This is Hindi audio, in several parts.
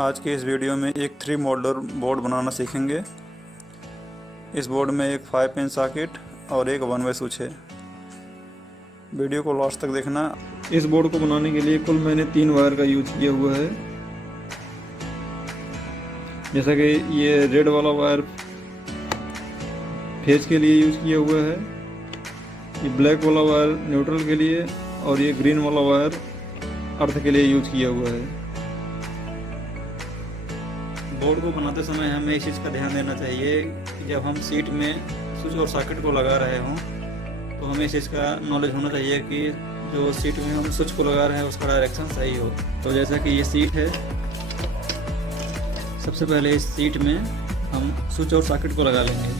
आज के इस वीडियो में एक 3 मॉडुलर बोर्ड बनाना सीखेंगे। इस बोर्ड में एक 5 पिन सॉकेट और एक 1 वे स्विच है। वीडियो को लास्ट तक देखना। इस बोर्ड को बनाने के लिए कुल मैंने 3 वायर का यूज किया हुआ है। जैसा कि ये रेड वाला वायर फेज के लिए यूज किया हुआ है, ये ब्लैक वाला वायर न्यूट्रल के लिए और ये ग्रीन वाला वायर अर्थ के लिए यूज किया हुआ है। बोर्ड को बनाते समय हमें इस चीज़ का ध्यान देना चाहिए कि जब हम सीट में स्विच और सॉकेट को लगा रहे हों तो हमें इस चीज़ का नॉलेज होना चाहिए कि जो सीट में हम स्विच को लगा रहे हैं उसका डायरेक्शन सही हो। तो जैसा कि ये सीट है, सबसे पहले इस सीट में हम स्विच और सॉकेट को लगा लेंगे।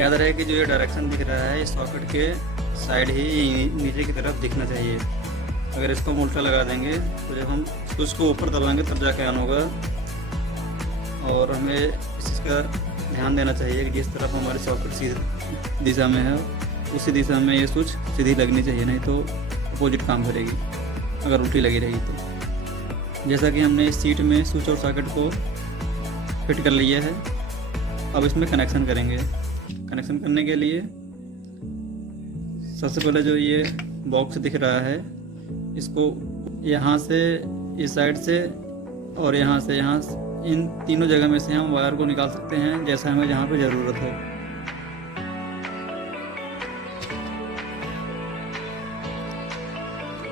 याद रहे कि जो ये डायरेक्शन दिख रहा है इस सॉकेट के साइड ही नीचे की तरफ दिखना चाहिए। अगर इसको हम उल्टा लगा देंगे तो जब हम स्विच को ऊपर दबाएंगे तब जाके ऑन होगा। और हमें इस चीज़ का ध्यान देना चाहिए कि जिस तरफ हमारी सॉकेट सीधी दिशा में है उसी दिशा में ये स्विच सीधी लगनी चाहिए, नहीं तो अपोजिट काम करेगी अगर उल्टी लगी रहेगी तो। जैसा कि हमने इस सीट में स्विच और सॉकेट को फिट कर लिया है, अब इसमें कनेक्शन करेंगे। कनेक्शन करने के लिए सबसे पहले जो ये बॉक्स दिख रहा है इसको यहाँ से इस साइड से और यहाँ से इन तीनों जगह में से हम वायर को निकाल सकते हैं जैसा हमें जहाँ पे ज़रूरत हो।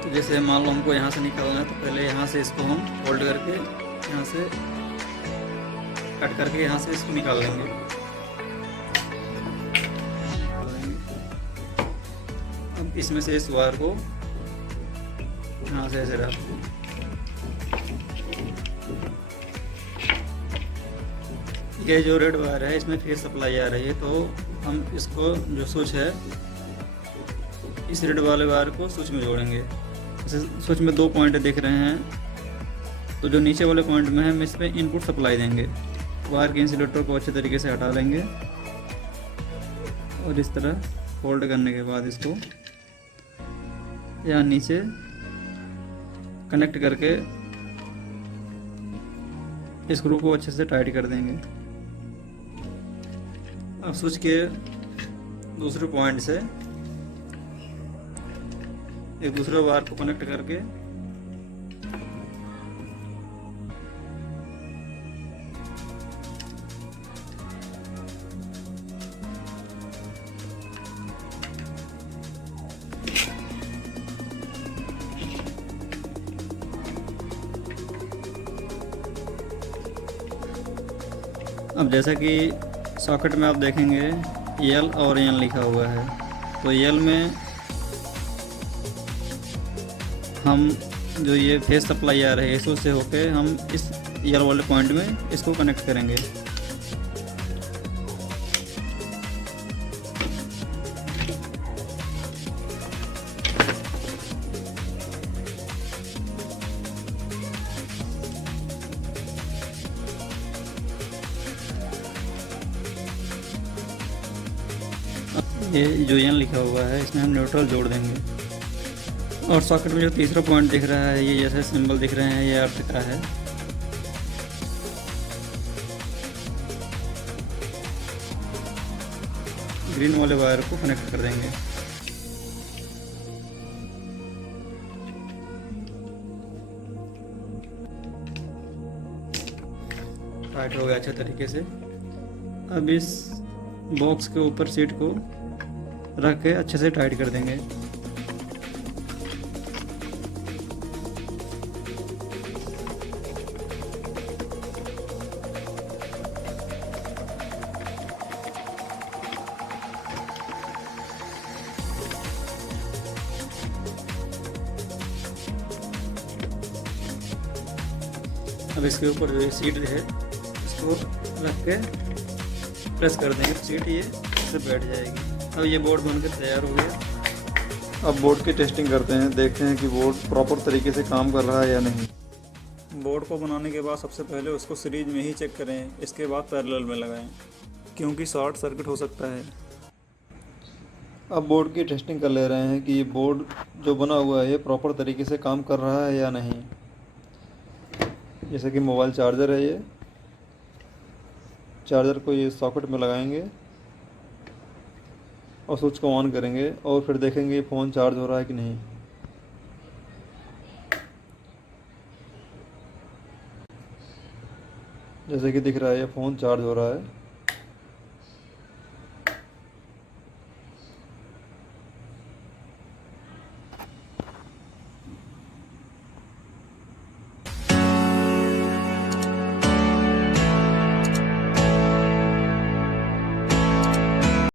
तो जैसे मान लो हमको यहाँ से निकालना है तो पहले यहाँ से इसको हम फोल्ड करके यहाँ से कट करके यहाँ से इसको निकाल लेंगे। अब इसमें से इस वायर को यहाँ से ऐसे रख, ये जो रेड वायर है इसमें फेज सप्लाई आ रही है, तो हम इसको जो स्विच है इस रेड वाले वायर को स्विच में जोड़ेंगे। जैसे स्विच में 2 पॉइंट दिख रहे हैं, तो जो नीचे वाले पॉइंट में हम इसमें इनपुट सप्लाई देंगे। वायर के इंसुलेटर को अच्छे तरीके से हटा लेंगे और इस तरह फोल्ड करने के बाद इसको यहाँ नीचे कनेक्ट करके स्क्रू को अच्छे से टाइट कर देंगे। अब स्विच के दूसरे पॉइंट से एक दूसरे वायर को कनेक्ट करके अब जैसा कि सॉकेट में आप देखेंगे एल और एन लिखा हुआ है, तो एल में हम जो ये फेस सप्लाई आ रही है इसको से होके हम इस एल वाले पॉइंट में इसको कनेक्ट करेंगे। ये जो एन लिखा हुआ है इसमें हम न्यूट्रल जोड़ देंगे। और सॉकेट में जो तीसरा पॉइंट दिख रहा है ये जैसे सिंबल दिख रहे हैं ये अर्थ का है। ग्रीन वाले वायर को कनेक्ट कर देंगे। टाइट हो गया अच्छे तरीके से। अब इस बॉक्स के ऊपर सीट को रख के अच्छे से टाइट कर देंगे। अब इसके ऊपर जो सीट है इसको रख के प्रेस कर देंगे, सीट ये इससे बैठ जाएगी। अब ये बोर्ड बनकर तैयार हो गया। अब बोर्ड की टेस्टिंग करते हैं, देखते हैं कि बोर्ड प्रॉपर तरीके से काम कर रहा है या नहीं। बोर्ड को बनाने के बाद सबसे पहले उसको सीरीज में ही चेक करें, इसके बाद पैरेलल में लगाएं, क्योंकि शॉर्ट सर्किट हो सकता है। अब बोर्ड की टेस्टिंग कर ले रहे हैं कि ये बोर्ड जो बना हुआ है ये प्रॉपर तरीके से काम कर रहा है या नहीं। जैसे कि मोबाइल चार्जर है, ये चार्जर को ये सॉकेट में लगाएंगे और स्विच को ऑन करेंगे और फिर देखेंगे फ़ोन चार्ज हो रहा है कि नहीं। जैसे कि दिख रहा है ये फ़ोन चार्ज हो रहा है।